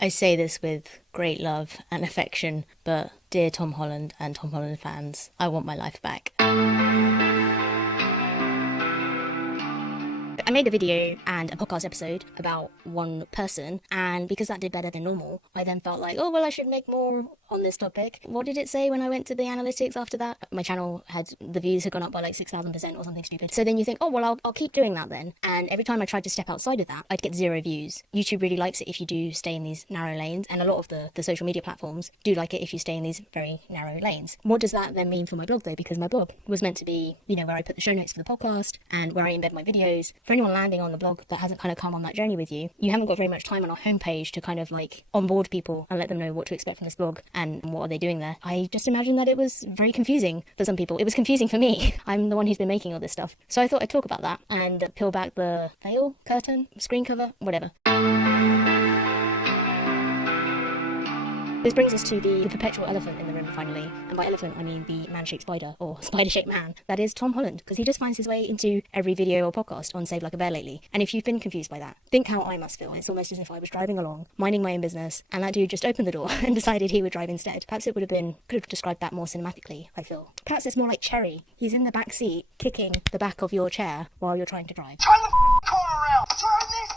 I say this with great love and affection, but dear Tom Holland and Tom Holland fans, I want my life back. I made a video and a podcast episode about one person, and because that did better than normal, I then felt like, oh, well, I should make more on this topic. What did it say when I went to the analytics after that? My channel the views had gone up by like 6,000% or something stupid. So then you think, oh, well, I'll keep doing that then. And every time I tried to step outside of that, I'd get 0 views. YouTube really likes it if you do stay in these narrow lanes, and a lot of the social media platforms do like it if you stay in these very narrow lanes. What does that then mean for my blog though? Because my blog was meant to be, where I put the show notes for the podcast and where I embed my videos. For anyone landing on the blog that hasn't kind of come on that journey with you, you haven't got very much time on our homepage to kind of like onboard people and let them know what to expect from this blog and what are they doing there. I just imagine that it was very confusing for some people. It was confusing for me. I'm the one who's been making all this stuff. So I thought I'd talk about that and peel back the veil, curtain, screen cover, whatever. This brings us to the perpetual elephant in the room finally, and by elephant I mean the man-shaped spider, or spider-shaped man, that is Tom Holland, because he just finds his way into every video or podcast on Save Like a Bear lately. And if you've been confused by that, think how I must feel. It's almost as if I was driving along, minding my own business, and that dude just opened the door and decided he would drive instead. Perhaps it could have described that more cinematically, I feel. Perhaps it's more like Cherry. He's in the back seat, kicking the back of your chair while you're trying to drive. Turn the car around! Turn this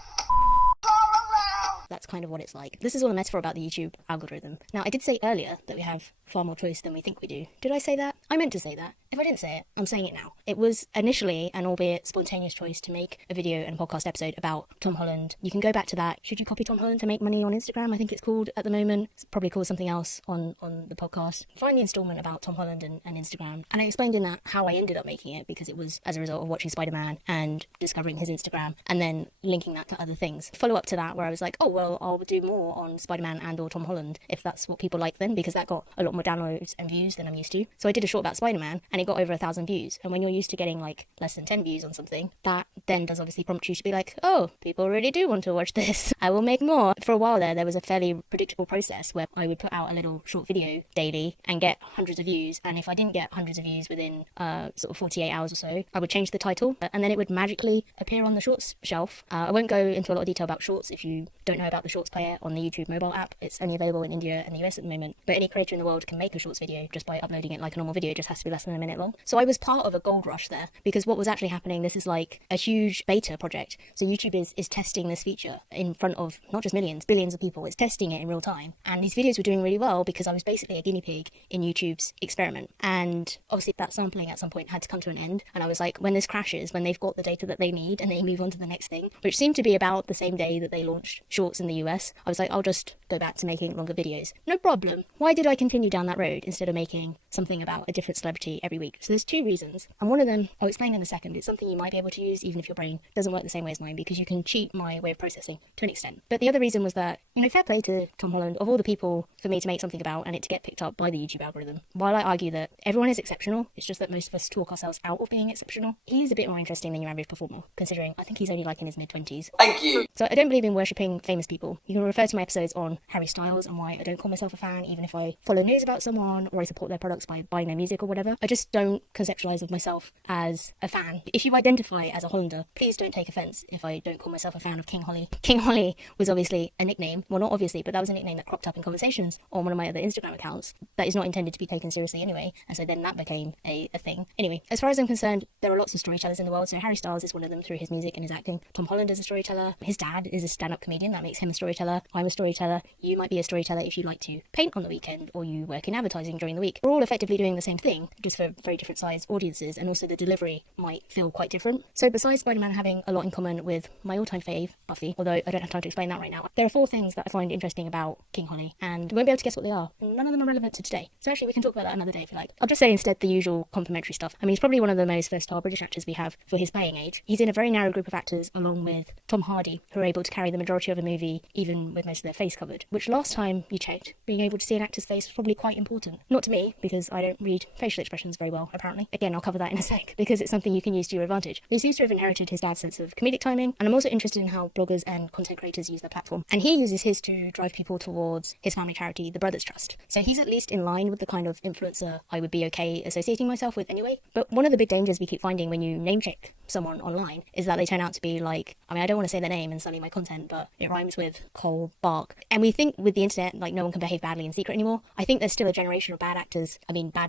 car around! That's kind of what it's like. This is all a metaphor about the YouTube algorithm. Now, I did say earlier that we have far more choice than we think we do. Did I say that? I meant to say that. If I didn't say it, I'm saying it now. It was initially an albeit spontaneous choice to make a video and a podcast episode about Tom Holland. You can go back to that. Should you copy Tom Holland to make money on Instagram? I think it's called at the moment. It's probably called something else on the podcast. Find the installment about Tom Holland and Instagram. And I explained in that how I ended up making it, because it was as a result of watching Spider-Man and discovering his Instagram and then linking that to other things. Follow up to that where I was like, oh, well, I'll do more on Spider-Man and or Tom Holland if that's what people like then, because that got a lot more downloads and views than I'm used to. So I did a short about Spider-Man and it got over 1,000 views. And when you're used to getting like less than 10 views on something, that then does obviously prompt you to be like, oh, people really do want to watch this. I will make more. For a while there was a fairly predictable process where I would put out a little short video daily and get hundreds of views. And if I didn't get hundreds of views within sort of 48 hours or so, I would change the title and then it would magically appear on the Shorts shelf. I won't go into a lot of detail about Shorts. If you don't know about the Shorts player on the YouTube mobile app, it's only available in India and the US at the moment. But any creator in the world can make a Shorts video just by uploading it like a normal video. It just has to be less than a minute long. So I was part of a gold rush there, because what was actually happening, this is like a huge beta project. So YouTube is testing this feature in front of not just millions, billions of people. It's testing it in real time. And these videos were doing really well because I was basically a guinea pig in YouTube's experiment. And obviously that sampling at some point had to come to an end. And I was like, when this crashes, when they've got the data that they need and they move on to the next thing, which seemed to be about the same day that they launched Shorts in the US, I was like, I'll just go back to making longer videos. No problem. Why did I continue down that road instead of making something about a different celebrity every week? So there's 2 reasons. And one of them, I'll explain in a second. It's something you might be able to use even if your brain doesn't work the same way as mine, because you can cheat my way of processing to an extent. But the other reason was that, fair play to Tom Holland, of all the people for me to make something about and it to get picked up by the YouTube algorithm. While I argue that everyone is exceptional, it's just that most of us talk ourselves out of being exceptional. He is a bit more interesting than your average performer, considering I think he's only like in his mid-20s. Thank you. So I don't believe in worshipping famous people. You can refer to my episodes on Harry Styles and why I don't call myself a fan, even if I follow news about someone or I support their products by buying their music or whatever. I just don't conceptualize of myself as a fan. If you identify as a Hollander, please don't take offense if I don't call myself a fan of King Holly. King Holly was obviously a nickname. Well, not obviously, but that was a nickname that cropped up in conversations on one of my other Instagram accounts that is not intended to be taken seriously anyway. And so then that became a thing. Anyway, as far as I'm concerned, there are lots of storytellers in the world. So Harry Styles is one of them through his music and his acting. Tom Holland is a storyteller. His dad is a stand-up comedian. That makes him a storyteller. I'm a storyteller. You might be a storyteller if you like to paint on the weekend or you work in advertising during the week. We're all effectively doing the same thing, just for very different sized audiences, and also the delivery might feel quite different. So besides Spider-Man having a lot in common with my all-time fave, Buffy, although I don't have time to explain that right now, there are 4 things that I find interesting about King Holly, and you won't be able to guess what they are. None of them are relevant to today. So actually we can talk about that another day if you like. I'll just say instead the usual complimentary stuff. I mean, he's probably one of the most versatile British actors we have for his playing age. He's in a very narrow group of actors along with Tom Hardy, who are able to carry the majority of a movie even with most of their face covered, which last time you checked, being able to see an actor's face was probably quite important. Not to me, because I don't read facial expressions very well, apparently. Again, I'll cover that in a sec, because it's something you can use to your advantage. He seems to have inherited his dad's sense of comedic timing, and I'm also interested in how bloggers and content creators use their platform. And he uses his to drive people towards his family charity, the Brothers Trust. So he's at least in line with the kind of influencer I would be okay associating myself with anyway. But one of the big dangers we keep finding when you name check someone online is that they turn out to be like, I mean, I don't want to say their name and sully my content, but it rhymes with Cole Bark. And we think with the internet, like, no one can behave badly in secret anymore. I think there's still a generation of bad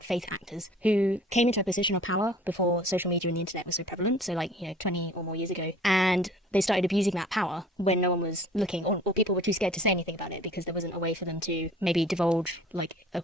faith actors who came into a position of power before social media and the internet was so prevalent. So 20 or more years ago. And they started abusing that power when no one was looking, or people were too scared to say anything about it because there wasn't a way for them to maybe divulge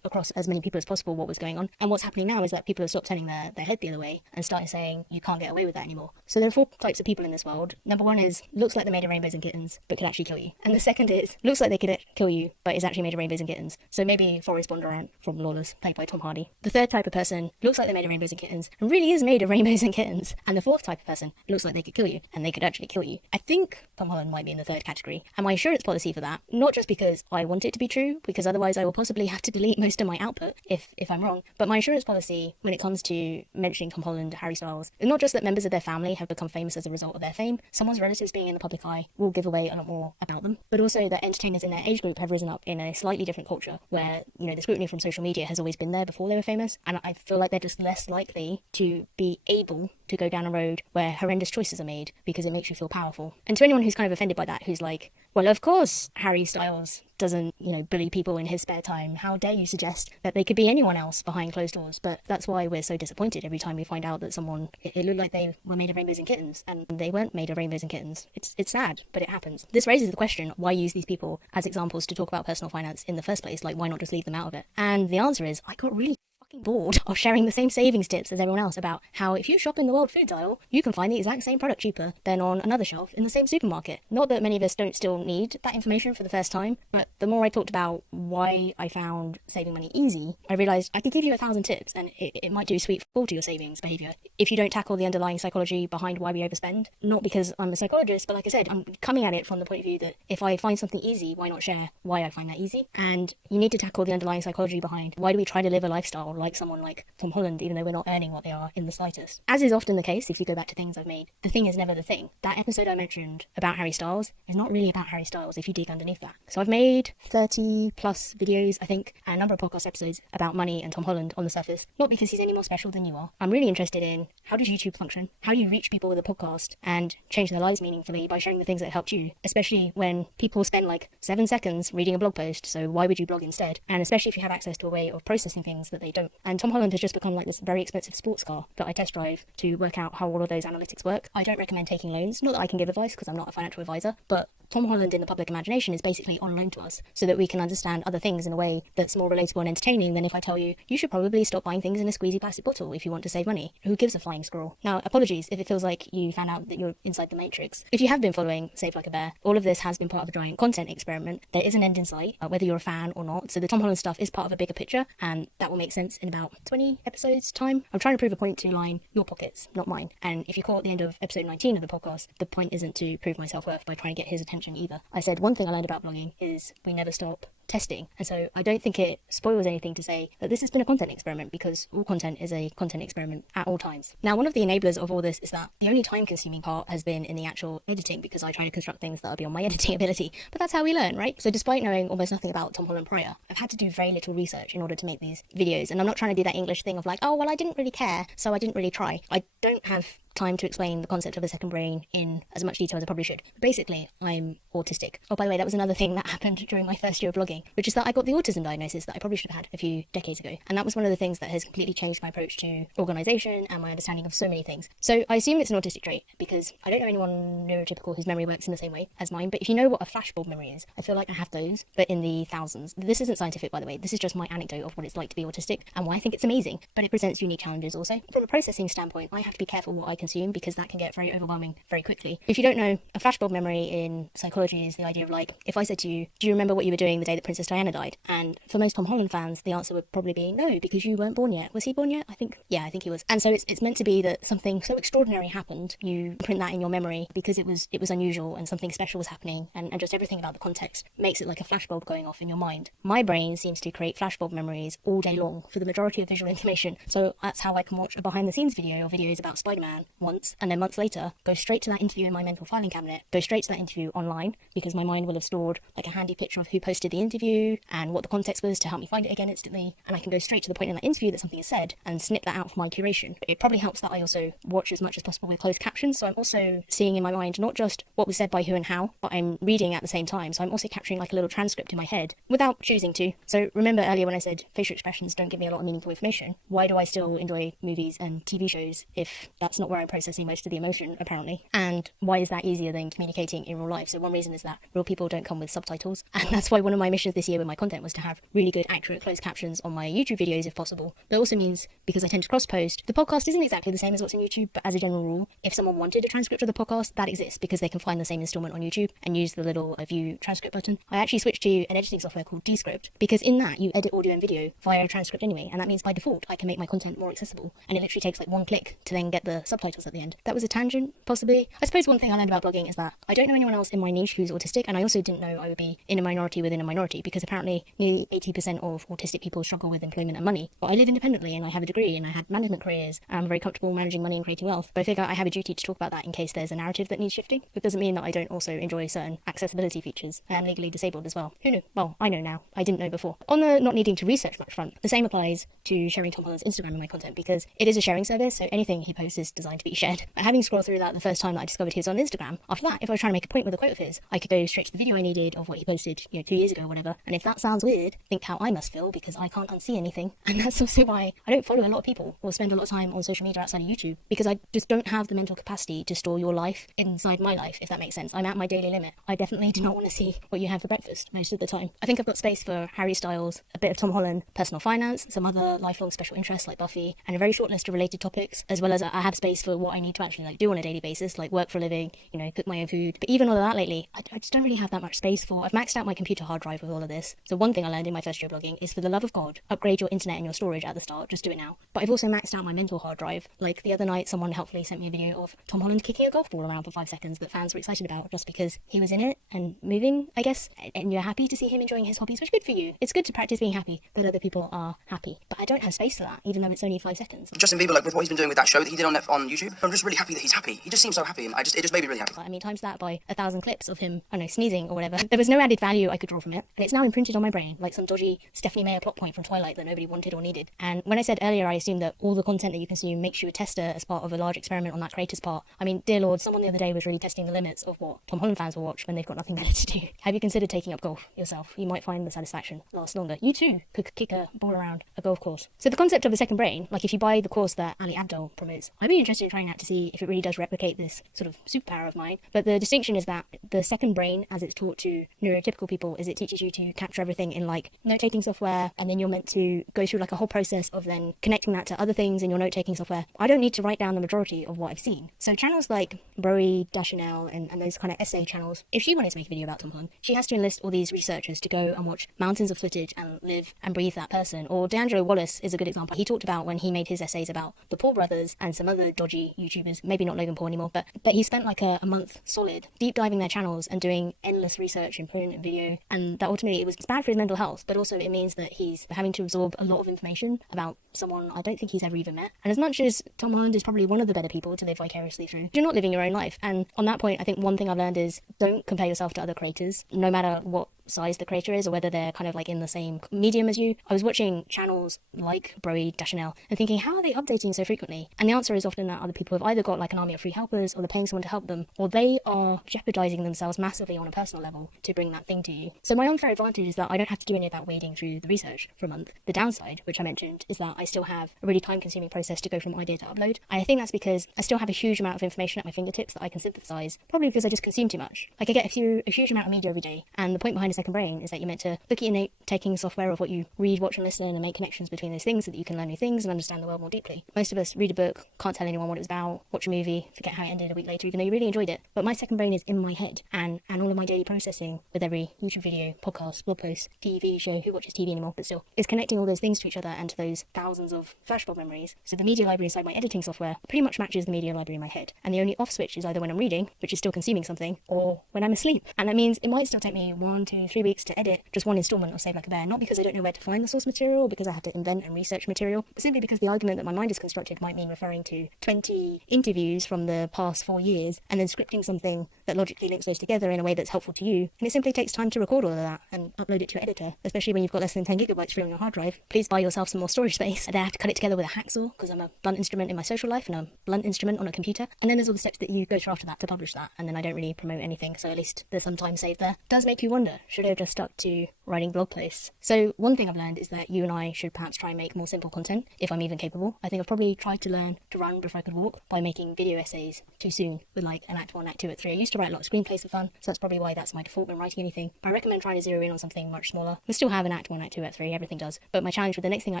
across as many people as possible what was going on. And what's happening now is that people have stopped turning their head the other way and started saying you can't get away with that anymore. So there are 4 types of people in this world. Number 1 is looks like they're made of rainbows and kittens but could actually kill you. And the second is looks like they could kill you but is actually made of rainbows and kittens. So maybe Forrest Bondurant from Lawless, played by Tom Hardy. The third type of person looks like they're made of rainbows and kittens and really is made of rainbows and kittens. And the fourth type of person looks like they could kill you and they could actually kill you. I think Tom Holland might be in the third category. And my insurance policy for that, not just because I want it to be true, because otherwise I will possibly have to delete most of my output if I'm wrong, but my insurance policy when it comes to mentioning Tom Holland, Harry Styles, is not just that members of their family have become famous as a result of their fame. Someone's relatives being in the public eye will give away a lot more about them, but also that entertainers in their age group have risen up in a slightly different culture where, the scrutiny from social media has always been there before they were famous, and I feel like they're just less likely to be able to go down a road where horrendous choices are made because it makes you feel powerful. And to anyone who's kind of offended by that, who's like, well, of course Harry Styles doesn't, bully people in his spare time. How dare you suggest that they could be anyone else behind closed doors? But that's why we're so disappointed every time we find out that someone, it looked like they were made of rainbows and kittens, and they weren't made of rainbows and kittens. It's sad, but it happens. This raises the question, why use these people as examples to talk about personal finance in the first place? Like, why not just leave them out of it? And the answer is, I got really fucking bored of sharing the same savings tips as everyone else about how if you shop in the world foods aisle, you can find the exact same product cheaper than on another shelf in the same supermarket. Not that many of us don't still need that information for the first time, but the more I talked about why I found saving money easy, I realised I could give you 1,000 tips and it might do sweet full to your savings behaviour if you don't tackle the underlying psychology behind why we overspend. Not because I'm a psychologist, but like I said, I'm coming at it from the point of view that if I find something easy, why not share why I find that easy? And you need to tackle the underlying psychology behind why do we try to live a lifestyle like someone like Tom Holland, even though we're not earning what they are in the slightest. As is often the case, if you go back to things I've made, the thing is never the thing. That episode I mentioned about Harry Styles is not really about Harry Styles if you dig underneath that. So I've made 30 plus videos, I think, and a number of podcast episodes about money and Tom Holland on the surface, not because he's any more special than you are. I'm really interested in how does YouTube function, how do you reach people with a podcast and change their lives meaningfully by sharing the things that helped you, especially when people spend like 7 seconds reading a blog post, so why would you blog instead? And especially if you have access to a way of processing things that they don't. And Tom Holland has just become like this very expensive sports car that I test drive to work out how all of those analytics work. I don't recommend taking loans, not that I can give advice because I'm not a financial advisor, but Tom Holland in the public imagination is basically on loan to us so that we can understand other things in a way that's more relatable and entertaining than if I tell you, you should probably stop buying things in a squeezy plastic bottle if you want to save money. Who gives a flying squirrel? Now, apologies if it feels like you found out that you're inside the matrix. If you have been following Save Like a Bear, all of this has been part of a giant content experiment. There is an end in sight, whether you're a fan or not. So the Tom Holland stuff is part of a bigger picture, and that will make sense in about 20 episodes time. I'm trying to prove a point to line your pockets, not mine. And if you caught the end of episode 19 of the podcast, the point isn't to prove my self-worth by trying to get his attention either. I said one thing I learned about blogging is we never stop testing, and so I don't think it spoils anything to say that this has been a content experiment, because all content is a content experiment at all times. Now, one of the enablers of all this is that the only time-consuming part has been in the actual editing, because I try to construct things that are beyond my editing ability, but that's how we learn, right? So despite knowing almost nothing about Tom Holland prior, I've had to do very little research in order to make these videos, and I'm not trying to do that English thing of like, oh, well, I didn't really care, so I didn't really try. I don't have time to explain the concept of a second brain in as much detail as I probably should. Basically, I'm autistic. Oh, by the way, that was another thing that happened during my first year of blogging, which is that I got the autism diagnosis that I probably should have had a few decades ago. And that was one of the things that has completely changed my approach to organisation and my understanding of so many things. So I assume it's an autistic trait because I don't know anyone neurotypical whose memory works in the same way as mine, but if you know what a flashbulb memory is, I feel like I have those, but in the thousands. This isn't scientific, by the way. This is just my anecdote of what it's like to be autistic and why I think it's amazing, but it presents unique challenges also. From a processing standpoint, I have to be careful what I consume because that can get very overwhelming very quickly. If you don't know, a flashbulb memory in psychology is the idea of like, if I said to you, do you remember what you were doing the day that Princess Diana died. And for most Tom Holland fans, the answer would probably be no, because you weren't born yet. Was he born yet? I think he was. And so it's meant to be that something so extraordinary happened, you print that in your memory because it was unusual and something special was happening, and just everything about the context makes it like a flashbulb going off in your mind. My brain seems to create flashbulb memories all day long for the majority of visual information, so that's how I can watch a behind the scenes video or videos about Spider-Man once, and then months later go straight to that interview in my mental filing cabinet, go straight to that interview online, because my mind will have stored like a handy picture of who posted the interview and what the context was to help me find it again instantly, and I can go straight to the point in that interview that something is said and snip that out for my curation. It probably helps that I also watch as much as possible with closed captions, so I'm also seeing in my mind not just what was said by who and how, but I'm reading at the same time, so I'm also capturing like a little transcript in my head without choosing to. So remember earlier when I said facial expressions don't give me a lot of meaningful information? Why do I still enjoy movies and TV shows if that's not where I'm processing most of the emotion, apparently? And why is that easier than communicating in real life? So one reason is that real people don't come with subtitles, and that's why one of my missions this year with my content was to have really good, accurate closed captions on my YouTube videos if possible. That also means, because I tend to cross-post, the podcast isn't exactly the same as what's on YouTube, but as a general rule, if someone wanted a transcript of the podcast, that exists because they can find the same installment on YouTube and use the little view transcript button. I actually switched to an editing software called Descript because in that you edit audio and video via a transcript anyway, and that means by default I can make my content more accessible, and it literally takes like one click to then get the subtitles at the end. That was a tangent, possibly. I suppose one thing I learned about blogging is that I don't know anyone else in my niche who's autistic, and I also didn't know I would be in a minority within a minority, because apparently nearly 80% of autistic people struggle with employment and money. But I live independently and I have a degree and I had management careers and I'm very comfortable managing money and creating wealth. But I figure I have a duty to talk about that in case there's a narrative that needs shifting. It doesn't mean that I don't also enjoy certain accessibility features. I am legally disabled as well. Who knew? Well, I know now. I didn't know before. On the not needing to research much front, the same applies to sharing Tom Holland's Instagram in my content, because it is a sharing service, so anything he posts is designed to be shared. But having scrolled through that the first time that I discovered he was on Instagram, after that, if I was trying to make a point with a quote of his, I could go straight to the video I needed of what he posted, 2 years ago or whatever. And if that sounds weird, think how I must feel, because I can't unsee anything. And that's also why I don't follow a lot of people or spend a lot of time on social media outside of YouTube, because I just don't have the mental capacity to store your life inside my life, if that makes sense. I'm at my daily limit. I definitely do not want to see what you have for breakfast most of the time. I think I've got space for Harry Styles, a bit of Tom Holland, personal finance, some other lifelong special interests like Buffy, and a very short list of related topics, as well as I have space for what I need to actually do on a daily basis, like work for a living, cook my own food. But even all of that lately, I just don't really have that much space for. I've maxed out my computer hard drive with all of this. So one thing I learned in my first year of blogging is, for the love of God, upgrade your internet and your storage at the start. Just do it now. But I've also maxed out my mental hard drive. Like the other night, someone helpfully sent me a video of Tom Holland kicking a golf ball around for 5 seconds that fans were excited about just because he was in it and moving, I guess. And you're happy to see him enjoying his hobbies, which is good for you. It's good to practice being happy that other people are happy. But I don't have space for that, even though it's only 5 seconds. Justin Bieber, with what he's been doing with that show that he did on YouTube, I'm just really happy that he's happy. He just seems so happy, and it just made me really happy. I mean, times that by 1,000 clips of him, sneezing or whatever. There was no added value I could draw from it, and it's now imprinted on my brain like some dodgy Stephanie Meyer plot point from Twilight that nobody wanted or needed. And when I said earlier I assumed that all the content that you consume makes you a tester as part of a large experiment on that creator's part, I mean, dear Lord, someone the other day was really testing the limits of what Tom Holland fans will watch when they've got nothing better to do. Have you considered taking up golf yourself? You might find the satisfaction lasts longer. You too could kick a ball around a golf course. So the concept of a second brain, like if you buy the course that Ali Abdaal promotes, I'd be interested in trying that to see if it really does replicate this sort of superpower of mine. But the distinction is that the second brain, as it's taught to neurotypical people, is it teaches you to capture everything in like note-taking software, and then you're meant to go through like a whole process of then connecting that to other things in your note-taking software. I don't need to write down the majority of what I've seen. So channels like Broe-Chanel and those kind of essay channels, if she wanted to make a video about Tom Holland, she has to enlist all these researchers to go and watch mountains of footage and live and breathe that person. Or D'Angelo Wallace is a good example. He talked about when he made his essays about the Paul brothers and some other dodgy YouTubers, maybe not Logan Paul anymore, but he spent like a month solid deep diving their channels and doing endless research in print and video, and that ultimately it's bad for his mental health, but also it means that he's having to absorb a lot of information about someone I don't think he's ever even met. And as much as Tom Holland is probably one of the better people to live vicariously through, you're not living your own life. And on that point, I think one thing I've learned is don't compare yourself to other creators, no matter what size the creator is or whether they're kind of like in the same medium as you. I was watching channels like Broe-Chanel and thinking, how are they updating so frequently? And the answer is often that other people have either got like an army of free helpers, or they're paying someone to help them, or they are jeopardizing themselves massively on a personal level to bring that thing to you. So my unfair advantage is that I don't have to do any of that wading through the research for a month. The downside, which I mentioned, is that I still have a really time-consuming process to go from idea to upload. And I think that's because I still have a huge amount of information at my fingertips that I can synthesize, probably because I just consume too much. Like I get a huge amount of media every day, and the point behind a second brain is that you're meant to look at your note-taking software of what you read, watch and listen, and make connections between those things so that you can learn new things and understand the world more deeply. Most of us read a book, can't tell anyone what it was about, watch a movie, forget how it ended a week later, even though you really enjoyed it. But my second brain is in my head, and all of my daily processing with every YouTube video, podcast, blog post, TV show, who watches TV anymore, but still, is connecting all those things to each other and to those thousands of flashbulb memories. So the media library inside my editing software pretty much matches the media library in my head. And the only off switch is either when I'm reading, which is still consuming something, or when I'm asleep. And that means it might still take me 1, 2, 3 weeks to edit just one installment of Save Like a Bear, not because I don't know where to find the source material or because I have to invent and research material, but simply because the argument that my mind is constructed might mean referring to 20 interviews from the past 4 years and then scripting something that logically links those together in a way that's helpful to you. And it simply takes time to record all of that and upload it to your editor, especially when you've got less than 10 gigabytes free on your hard drive. Please buy yourself some more storage space. And then I have to cut it together with a hacksaw because I'm a blunt instrument in my social life and a blunt instrument on a computer. And then there's all the steps that you go through after that to publish that, and then I don't really promote anything, so at least there's some time saved there. Does make you wonder, should I have just stuck to writing blog posts? So one thing I've learned is that you and I should perhaps try and make more simple content, if I'm even capable. I think I've probably tried to learn to run before I could walk by making video essays too soon with like an act 1, act 2, act 3. I used to write a lot of screenplays for fun, so that's probably why that's my default when writing anything. But I recommend trying to zero in on something much smaller. We still have an act 1, act 2, act 3, everything does. But my challenge with the next thing I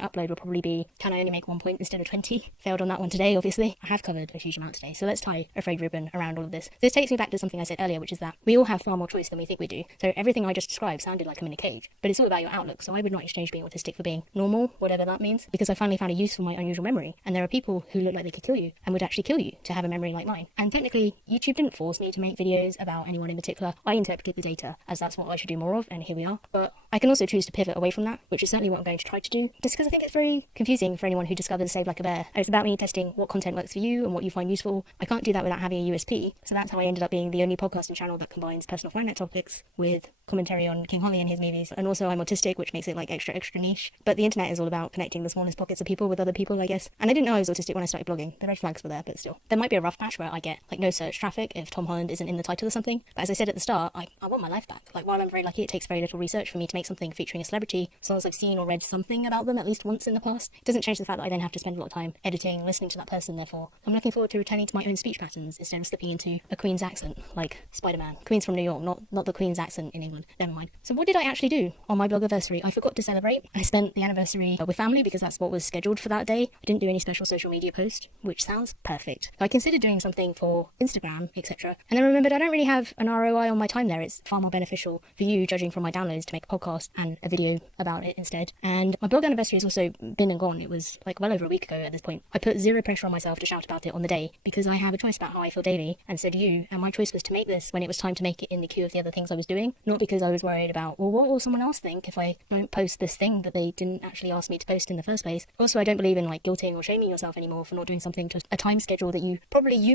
upload will probably be, can I only make 1 point instead of 20? Failed on that one today, obviously. I have covered a huge amount today, so let's tie a frayed ribbon around all of this. This takes me back to something I said earlier, which is that we all have far more choice than we think we do. So everything I just described sounded like I'm in a cage, but it's all about your outlook. So I would not exchange being autistic for being normal, whatever that means, because I finally found a use for my unusual memory. And there are people who look like they could kill you and would actually kill you to have a memory like mine. And technically, YouTube didn't force me to make videos about anyone in particular. I interpreted the data as that's what I should do more of, and here we are. But I can also choose to pivot away from that, which is certainly what I'm going to try to do, just because I think it's very confusing for anyone who discovers Save Like a Bear. It's about me testing what content works for you and what you find useful. I can't do that without having a USP, so that's how I ended up being the only podcasting channel that combines personal finance topics with commentary on King Holly and his movies. And also I'm autistic, which makes it like extra niche. But the internet is all about connecting the smallest pockets of people with other people, I guess. And I didn't know I was autistic when I started blogging. The red flags were there, but still. There might be a rough patch where I get like no search traffic if Tom Holland isn't in the title or something. But as I said at the start, I want my life back. Like, while I'm very lucky, it takes very little research for me to make something featuring a celebrity. As long as I've seen or read something about them at least once in the past, it doesn't change the fact that I then have to spend a lot of time editing, listening to that person. Therefore, I'm looking forward to returning to my own speech patterns instead of slipping into a Queen's accent like Spider-Man. Queen's from New York, not the Queen's accent in England. Never mind. So what did I actually do on my blogiversary? I forgot to celebrate. I spent the anniversary with family because that's what was scheduled for that day. I didn't do any special social media post, which sounds perfect. So I considered doing something for Instagram, etc. And then I remembered I don't really have an ROI on my time there. It's far more beneficial for you, judging from my downloads, to make a podcast and a video about it instead. And my blog anniversary has also been and gone. It was like well over a week ago at this point. I put zero pressure on myself to shout about it on the day because I have a choice about how I feel daily, and so do you. And my choice was to make this when it was time to make it in the queue of the other things I was doing, not because I was worried about, well, what will someone else think if I don't post this thing that they didn't actually ask me to post in the first place. Also, I don't believe in like guilting or shaming yourself anymore for not doing something to a time schedule that you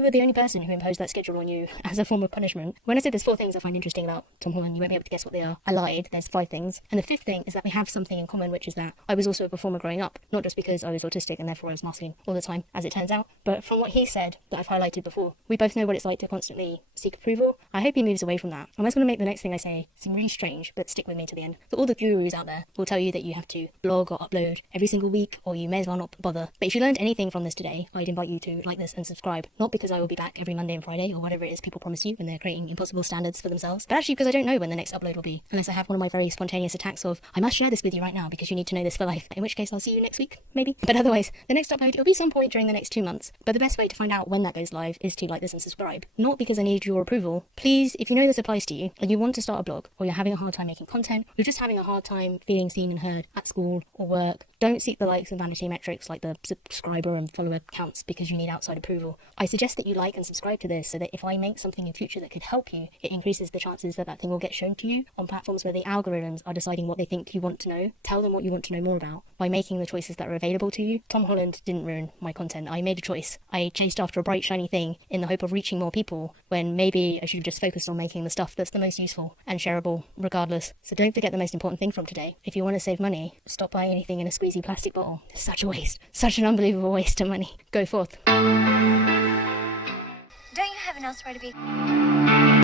were the only person who imposed that schedule on you as a form of punishment. When I said there's 4 things I find interesting about Tom Holland, you won't be able to guess what they are. I lied. There's 5 things. And the 5th thing is that we have something in common, which is that I was also a performer growing up, not just because I was autistic and therefore I was masking all the time, as it turns out, but from what he said that I've highlighted before. We both know what it's like to constantly seek approval. I hope he moves away from that. I'm just going to make the next thing I say seem really strange, but stick with me to the end. So all the gurus out there will tell you that you have to blog or upload every single week, or you may as well not bother. But if you learned anything from this today, I'd invite you to like this and subscribe. Not because I will be back every Monday and Friday, or whatever it is people promise you when they're creating impossible standards for themselves, but actually because I don't know when the next upload will be, unless I have one of my very spontaneous attacks of, I must share this with you right now because you need to know this for life, in which case I'll see you next week, maybe. But otherwise, the next upload, it'll be some point during the next 2 months. But the best way to find out when that goes live is to like this and subscribe. Not because I need your approval. Please, if you know this applies to you, and you want to start a blog, or you're having a hard time making content, or you're just having a hard time feeling seen and heard at school or work, don't seek the likes and vanity metrics like the subscriber and follower counts because you need outside approval. I suggest that you like and subscribe to this so that if I make something in future that could help you, it increases the chances that that thing will get shown to you on platforms where the algorithms are deciding what they think you want to know. Tell them what you want to know more about by making the choices that are available to you. Tom Holland didn't ruin my content. I made a choice. I chased after a bright shiny thing in the hope of reaching more people when maybe I should have just focused on making the stuff that's the most useful and shareable regardless. So don't forget the most important thing from today. If you want to save money, stop buying anything in a squeezy plastic bottle. Such a waste. Such an unbelievable waste of money. Go forth. Don't you have an elsewhere to be?